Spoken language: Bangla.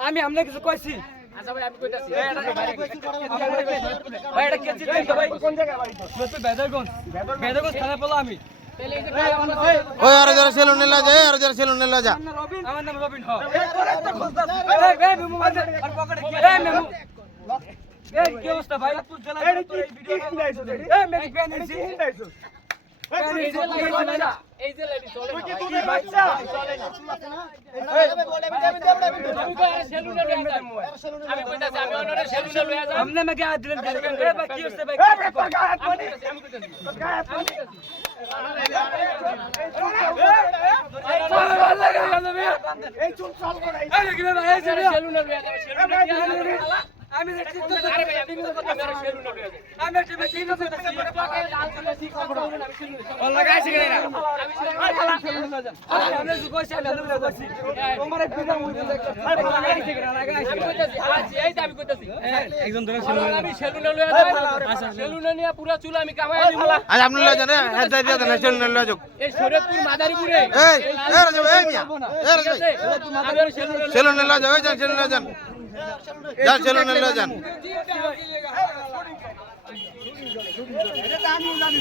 আমি আমনে কিছু কইছি আচ্ছা ভাই আমি কইতাছি ভাই এটা কে চিন্তা তো ভাই কোন জায়গায় বাড়ি তো বেদরগঞ্জ থানা পড়লো আমি ওই আর যারা সেলুন নিলা যায় আর যারা সেলুন নিলা যা আমার নাম রবিন হ এই মেমু মাঝে আর পকেটে কি এই মেমু এই কি অবস্থা ভাই তুই জেলা এই ভিডিও আইছো এই মেরি ফ্যান আইছি এই যে লেডি চলে তুই কি তুই বাচ্চা চলে না আমি কইতাছি আমি অনরে সেলুনে লয়া যাব আমনে মে গায় দিলেন এ ভাই কি হইছে ভাই গায় পানি আমি কইতাছি গায় পানি এই চুল চাল করে এই কি ভাই এই সেলুনে লয়া যাব সেলুনে আমি দেখছি তো আরে ভাই আপনি তো কথা মেরে সেলুনে লয়া যাব আমি একটা ভাই ঠিক আছে লাল করে সি খবর আমি সেলুনে ও লাগাইছি কেন আমি সেলুনে লয়া যাব আমি তো কইছি আমি লয়া যাচ্ছি তোমার এক বিনা মুই লাগাইছি কেন লাগাইছি আমি কইতাছি আছি এই যে আমি কইতাছি একজন ধরে সেলুনে আমি সেলুনে লয়া যাব আচ্ছা সেলুনে নিয়া পুরো চুল আমি কামাই নিব আজ আপনি লয়া যান হ্যাঁ যাই দিয়া দেন সেলুন লয়া যাও এই শরীয়তপুর মাদারীপুরে এই রাজা এই মিয়া এই রাজা সেলুন লয়া যাও যান সেলুন লয়া যান যান সেলুন লয়া যান এটা জানি